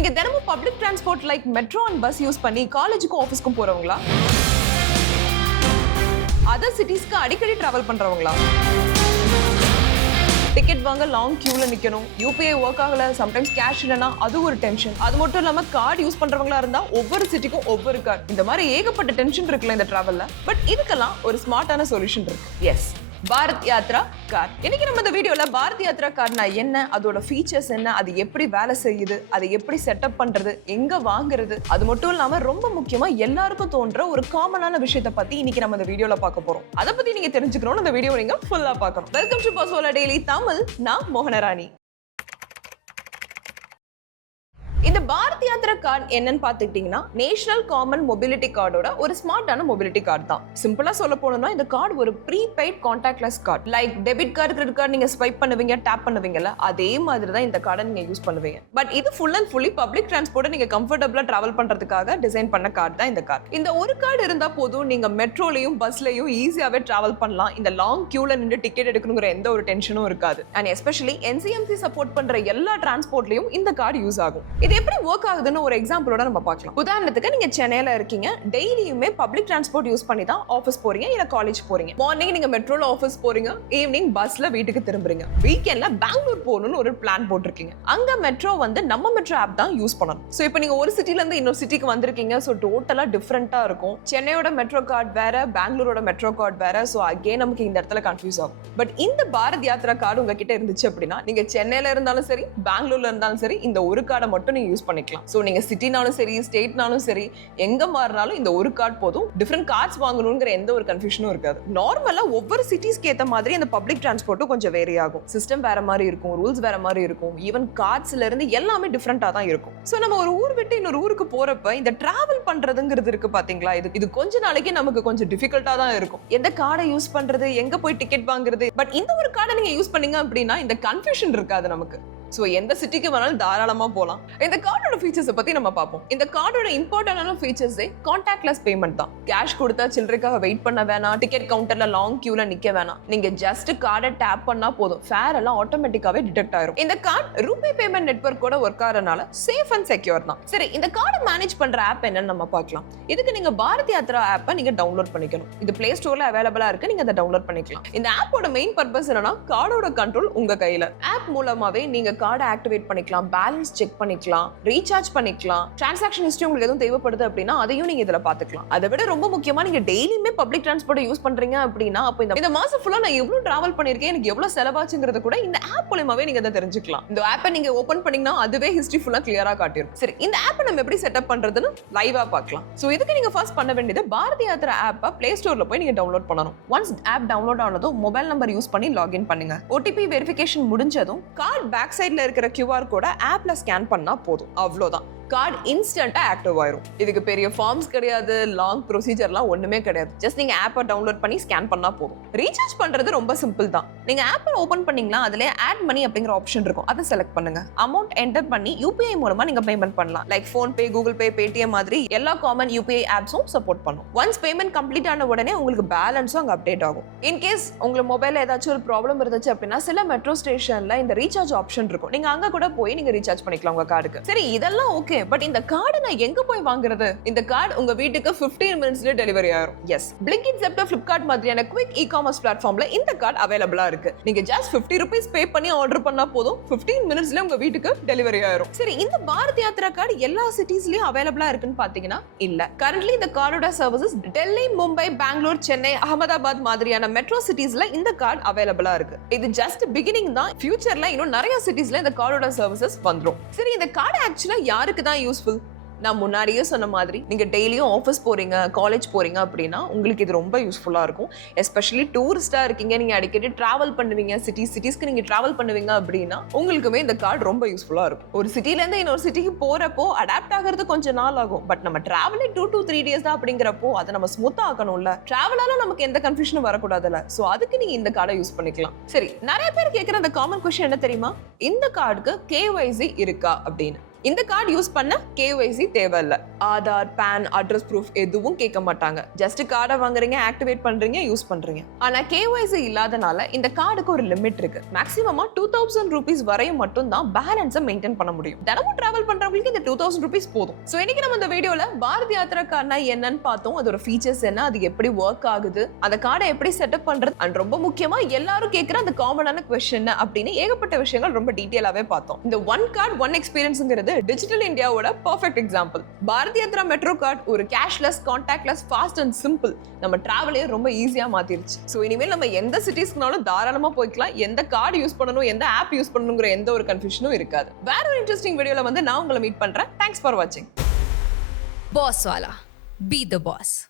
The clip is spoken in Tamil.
நீங்க தினமும் public transport like metro and bus use பண்ணி காலேஜுக்கும் ஆஃபீஸ்க்கும் போறவங்களா? அதர் சிட்டிஸ்க்கு அடிக்கடி டிராவல் பண்றவங்களா? டிக்கெட் வாங்க லாங் கியூல நிக்கணும், யூபிஐ ஒர்க் ஆகல, சம்டைம்ஸ் கேஷ் இல்லைன்னா அது ஒரு டென்ஷன். அது மட்டும் இல்லாம கார்டு யூஸ் பண்றவங்களா இருந்தா ஒவ்வொரு சிட்டிக்கும் ஒவ்வொரு கார்டு. இந்த மாதிரி ஏகப்பட்ட டென்ஷன் இருக்குல்ல இந்த டிராவல்ல. பட் இதுக்கெல்லாம் ஒரு ஸ்மார்ட்டான சொல்யூஷன் இருக்கு. Yes, Bharat Yatra car. இன்னைக்கு நம்ம இந்த வீடியோல பாரத் யாத்ரா கார்னா என்ன, அதோட ஃபீச்சர்ஸ் என்ன, அது எப்படி வேலை செய்யுது, அதை எப்படி செட்டப் பண்றது, எங்க வாங்குறது, அது மட்டும் இல்லாம ரொம்ப முக்கியமா எல்லாருக்கும் தோன்ற ஒரு காமனான விஷயத்தை பத்தி இன்னைக்கு நம்ம இந்த வீடியோல பார்க்க போறோம். அதை பத்தி நீங்க தெரிஞ்சுக்கணும், இந்த வீடியோ நீங்க ஃபுல்லா பார்க்கணும். வெல்கம் டு பசோலா டெய்லி தமிழ். நான் மோகனராணி. இந்த பாரத் யாத்ரா கார்டு என்னன்னு பாத்துக்கிட்டீங்கன்னா நேஷனல் காமன் மொபிலிட்டி கார்டோட ஒரு ஸ்மார்ட்டான மொபிலிட்டி கார்டு தான். சிம்பிளா சொல்ல போனோம்னா இந்த கார்டு ஒரு prepaid contactless card. Like debit card, credit card நீங்க ஸ்வைப் பண்ணுவீங்க, டேப் பண்ணுவீங்கல்ல, அதே மாதிரி தான் இந்த கார்டை நீங்க யூஸ் பண்ணுவீங்க. பட் இது full and fully public transport நீங்க கம்ஃபர்டபுளா டிராவல் பண்றதுக்காக டிசைன் பண்ண கார்டு தான் இந்த கார்டு. இந்த ஒரு கார்டு இருந்தா போதும், நீங்க மெட்ரோலையும் பஸ்லயும் ஈஸியாவே டிராவல் பண்ணலாம். இந்த லாங் கியூல நின்று டிக்கெட் எடுக்கணுங்கிற எந்த ஒரு டென்ஷனும் இருக்காது. அண்ட் எஸ்பெஷலி NCMC சப்போர்ட் பண்ற எல்லா டிரான்ஸ்போர்ட்லயும் இந்த கார்டு யூஸ் ஆகும். இது எப்படி ஒர்க் ஆகுதுன்னு ஒரு எக்ஸாம்பிளோட நம்ம பார்க்கலாம். உதாரணத்துக்கு நீங்க சென்னையில இருக்கீங்க, டெய்லியுமே பப்ளிக் டிரான்ஸ்போர்ட் யூஸ் பண்ணி தான் ஆஃபீஸ் போறீங்க இல்ல காலேஜ் போறீங்க. மார்னிங் நீங்க மெட்ரோல ஆஃபீஸ் போறீங்க, ஈவினிங் பஸ்ல வீட்டுக்கு திரும்புறீங்க. வீக்கெண்ட்ல பெங்களூர் போகணும்னு ஒரு பிளான் போட்டிருக்கீங்க. அங்க மெட்ரோ வந்து நம்ம மெட்ரோ ஆப் தான் யூஸ் பண்ணணும். சோ இப்போ நீங்க ஒரு சிட்டில இருந்து இன்னொரு சிட்டிக்கு வந்திருக்கீங்க. சோ டோட்டலா டிஃபரெண்டா இருக்கும். சென்னையோட மெட்ரோ கார்டு வேற, பெங்களூரோட மெட்ரோ கார்டு வேற. சோ அகைன் நமக்கு இந்த இடத்துல கன்ஃபியூஸ் ஆகும். பட் இந்த பாரத் யாத்ரா கார்டு உங்ககிட்ட இருந்துச்சு அப்படின்னா நீங்க சென்னையில இருந்தாலும் சரி, பெங்களூர்ல இருந்தாலும் சரி, இந்த ஒரு கார்டை மட்டும் நீங்க யூஸ் பண்ணிக்கலாம். சோ நீங்க சிட்டினாலும் சரி, ஸ்டேட்னாலும் சரி, எங்க மாறினாலும் இந்த ஒரு கார்டு போதும். டிஃபரெண்ட் கார்ட்ஸ் வாங்கணுங்கிற எந்த ஒரு கன்ஃபியூஷனும் இருக்காது. நார்மலா ஒவ்வொரு சிட்டிஸ்க்கு ஏத்த மாதிரி அந்த பப்ளிக் டிரான்ஸ்போர்ட்டும் கொஞ்சம் வேரி ஆகும். சிஸ்டம் வேற மாதிரி இருக்கும், ரூல்ஸ் வேற மாதிரி இருக்கும், ஈவன் கார்ட்ஸ்ல இருந்து எல்லாமே டிஃபரெண்டா தான் இருக்கும். சோ நம்ம ஒரு ஊர் விட்டு இன்னொரு ஊருக்கு போறப்ப இந்த டிராவல் பண்றதுங்கிறது இருக்கு பாத்தீங்களா, இது கொஞ்ச நாளைக்கு நமக்கு கொஞ்சம் டிஃபிகல்ட்டா தான் இருக்கும். எந்த கார்டை யூஸ் பண்றது, எங்க போய் டிக்கெட் வாங்குறது. பட் இந்த ஒரு கார்டை நீங்க யூஸ் பண்ணீங்க அப்படின்னா இந்த கன்ஃபியூஷன் இருக்காது நமக்கு. சோ எந்த சிட்டிக்கு வேணாலும் தாராளமா போலாம். இந்த கார்டோட ஃபீச்சர்ஸ் பத்தி நம்ம பார்ப்போம். இந்த கார்டோட இம்பார்ட்டன்டான ஃபீச்சர்ஸே கான்டாக்ட்லெஸ் பேமெண்ட் தான். கேஷ் கொடுத்தா சில்லறைக்காக வெயிட் பண்ண வேணாம், டிக்கெட் கவுண்டர்ல லாங் கியூல நிக்க வேணாம். நீங்க ஜஸ்ட் கார்டை டேப் பண்ணா போதும், ஃபேர் எல்லாம் ஆட்டோமேட்டிக்காவே டிடெக்ட் ஆயிரும். இந்த கார்டு ரூபே பேமெண்ட் நெட்வொர்க்கோட ஒர்க் ஆறனால சேஃப் அண்ட் செக்யூர் தான். சரி, இந்த கார்டை மேனேஜ் பண்ற ஆப் என்னன்னு நம்ம பார்க்கலாம். இதுக்கு நீங்க பாரத் யாத்ரா ஆப்பை நீங்க டவுன்லோட் பண்ணிக்கணும். இது பிளே ஸ்டோர்ல அவைலபிளா இருக்கு, நீங்க அதை டவுன்லோட் பண்ணிக்கலாம். இந்த ஆப்போட மெயின் பர்பஸ் என்னன்னா கார்டோட கண்ட்ரோல் உங்க கையில. ஆப் மூலமாவே நீங்க கார்டை ஆக்டிவேட் பண்ணிக்கலாம், பேலன்ஸ் செக் பண்ணிக்கலாம், ரீசார்ஜ் பண்ணிக்கலாம், டிரான்சாக்ஷன் ஹிஸ்டரி உங்களுக்கு எதுவும் தேவைப்படுது அப்படின்னா அதையும் நீங்க இதுல பாத்துக்கலாம். அதை விட ரொம்ப முக்கியமா நீங்க டெய்லியுமே பப்ளிக் டிரான்ஸ்போர்ட் யூஸ் பண்றீங்க அப்படின்னா அப்ப இந்த மாசம் ஃபுல்லா நான் எவ்வளவு டிராவல் பண்ணிருக்கேன், எனக்கு எவ்வளவு செலவாச்சுங்கிறத கூட இந்த ஆப் மூலமாவே நீங்க அதை தெரிஞ்சுக்கலாம். இந்த ஆப்பை நீங்க ஓபன் பண்ணீங்கன்னா அதுவே ஹிஸ்டரி ஃபுல்லா கிளியரா காட்டிடும். சரி, இந்த ஆப்பை நம்ம எப்படி செட்டப் பண்றதுன்னு லைவா பார்க்கலாம். சோ இதுக்கு நீங்க ஃபர்ஸ்ட் பண்ண வேண்டியது பாரத் யாத்ரா ஆப்பை பிளே ஸ்டோர்ல போய் நீங்க டவுன்லோட் பண்ணணும். ஒன்ஸ் ஆப் டவுன்லோட் ஆனதும் மொபைல் நம்பர் யூஸ் பண்ணி லாகின் பண்ணுங்க. OTP வெரிஃபிகேஷன் முடிஞ்சதும் கார்டு பேக் சைடுல இருக்கிற QR கோட ஆப்ல ஸ்கேன் பண்ணா போதும், அவ்வளவுதான். கார்டு இன்ஸ்டன்ட்டா ஆக்டிவ் ஆயிரும். இதுக்கு பெரிய ஃபார்ம்ஸ் கிடையாது, லாங் ப்ரொசீஜர்லாம் ஒண்ணுமே கிடையாது. ஜஸ்ட் நீங்க ஆப்பை டவுன்லோட் பண்ணி ஸ்கேன் பண்ணா போதும். ரீசார்ஜ் பண்றது ரொம்ப சிம்பிள் தான். நீங்க ஆப்பை ஓபன் பண்ணீங்கன்னா அதுல ஆட் மணி அப்படிங்கிற ஆப்ஷன் இருக்கும், அதை செலக்ட் பண்ணுங்க. அமௌண்ட் என்டர் பண்ணி UPI மூலமா நீங்க பேமெண்ட் பண்ணலாம். லைக் ஃபோன் பே, கூகுள் பே, பேடிஎம் மாதிரி எல்லா காமன் UPI ஆப்ஸும் சப்போர்ட் பண்ணும். ஒன்ஸ் பேமெண்ட் கம்ப்ளீட் ஆன உடனே உங்களுக்கு பேலன்ஸும் அங்க அப்டேட் ஆகும். இன்கேஸ் உங்க மொபைல்ல ஏதாச்சும் ஒரு ப்ராப்ளம் இருந்துச்சு அப்படின்னா சில மெட்ரோ ஸ்டேஷன்ல இந்த ரீசார்ஜ் ஆப்ஷன் இருக்கும், நீங்க அங்க கூட போய் நீங்க ரீசார்ஜ் பண்ணிக்கலாம் உங்க கார்டுக்கு. சரி, இதெல்லாம் ஓகே. பட் இந்த கார்டு நான் எங்க போய் வாங்குறது? இந்த கார்டு உங்க வீட்டுக்கு 15 மினிட்ஸ்ல டெலிவரி ஆயிரும். எஸ், Blinkit, Zepto, Flipkart மாதிரியான குவிக் இ-காமர்ஸ் பிளாட்ஃபார்ம்ல இந்த கார்டு அவைலபிளா இருக்கு. நீங்க ஜஸ்ட் 50 ரூபீஸ் பே பண்ணி ஆர்டர் பண்ணா போதும், 15 மினிட்ஸ்ல உங்க வீட்டுக்கு டெலிவரி ஆயிரும். சரி, இந்த பாரத் யாத்ரா கார்டு எல்லா சிட்டிஸ்லயும் அவைலபிளா இருக்குன்னு பாத்தீங்கன்னா இல்ல. கரண்ட்லி இந்த கார்டோட சர்வீசஸ் டெல்லி, மும்பை, பெங்களூர், சென்னை, அகமதாபாத் மாதிரியான மெட்ரோ சிட்டிஸ்ல இந்த கார்டு அவைலபிளா இருக்கு. இது ஜஸ்ட் பிகினிங் தான். ஃபியூச்சர்ல இன்னும் நிறைய சிட்டிஸ்ல இந்த கார்டோட சர்வீசஸ் வந்துரும். சரி, இந்த கார்டு ஆக்சுவலா யாருக்கு தான் யூஸ்ஃபுல்? நான் முன்னாடியே சொன்ன மாதிரி நீங்க டெய்லியும் ஆஃபீஸ் போறீங்க, காலேஜ் போறீங்க அப்படின்னா உங்களுக்கு இது ரொம்ப யூஸ்ஃபுல்லா இருக்கும். எஸ்பெஷலி டூரிஸ்டா இருக்கீங்க, நீங்க அடிக்கடி டிராவல் பண்ணுவீங்க, சிட்டிஸ்க்கு நீங்க டிராவல் பண்ணுவீங்க அப்படின்னா உங்களுக்குமே இந்த கார்டு ரொம்ப யூஸ்ஃபுல்லா இருக்கும். ஒரு சிட்டில இருந்து இன்னொரு சிட்டிக்கு போறப்போ அடாப்ட் ஆகிறது கொஞ்சம் நாள் ஆகும். பட் நம்ம டிராவலே 2 to 3 days தான் அப்படிங்கிறப்போ அதை நம்ம ஸ்மூத்தா ஆக்கணும்ல. டிராவலால நமக்கு எந்த கன்ஃபியூஷனும் வரக்கூடாதுல்ல. சோ அதுக்கு நீங்க இந்த கார்டை யூஸ் பண்ணிக்கலாம். சரி, நிறைய பேர் கேட்கிற அந்த காமன் क्वेश्चन என்ன தெரியுமா? இந்த கார்டுக்கு KYC இருக்கா அப்படின்னு. இந்த கார்டு யூஸ் பண்ண கேஒய்சி தேவையில்ல. ஆதார், பேன், அட்ரஸ் ப்ரூஃப் எதுவும் கேட்க மாட்டாங்க. ஜஸ்ட் கார்டை வாங்குறீங்க, ஆக்டிவேட் பண்றீங்க, யூஸ் பண்றீங்க. ஆனா கேஒய்சி இல்லாதனால இந்த கார்டுக்கு ஒரு லிமிட் இருக்கு. மேக்ஸிமமா 2000 ரூபீஸ் வரையும் மட்டும் தான் பேலன்ஸை மெயின்டைன் பண்ண முடியும். தினமும் டிராவல் பண்றவங்களுக்கு இந்த 2000 ரூபீஸ் போதும். சோ இன்னைக்கு நம்ம இந்த வீடியோல பாரத் யாத்ரா கார்டுனா என்னன்னு பார்த்தோம். அதோட ஃபீச்சர்ஸ் என்ன, அது எப்படி ஒர்க் ஆகுது, அந்த கார்டை எப்படி செட்டப் பண்றது, அண்ட் ரொம்ப முக்கியமா எல்லாரும் கேட்கிற அந்த காமனான क्वेश्चन அப்படின்னு ஏகப்பட்ட விஷயங்கள் ரொம்ப டீடைலாவே பார்த்தோம். இந்த ஒன் கார்டு ஒன் எக்ஸ்பீரியன்ஸ்ங்கிறது டிஜிட்டல் இந்தியாவோட perfect example. Bharat Yatra metro card ஒரு cashless, contactless, fast and simple நம்ம டிராவலே ரொம்ப ஈஸியா மாத்திருச்சு. சோ இனிமேல் நம்ம எந்த சிட்டிஸ்க்குனாலும் தாராளமா போய்க்கலாம். எந்த கார்டு யூஸ் பண்ணணும், எந்த ஆப் யூஸ் பண்ணணுங்கிற எந்த ஒரு கன்ஃபியூஷனும் இருக்காது. வேற ஒரு இன்ட்ரெஸ்டிங் வீடியோல வந்து நான் உங்களை மீட் பண்றேன். தேங்க்ஸ் ஃபார் வாட்சிங். Boss Wala. Be the boss.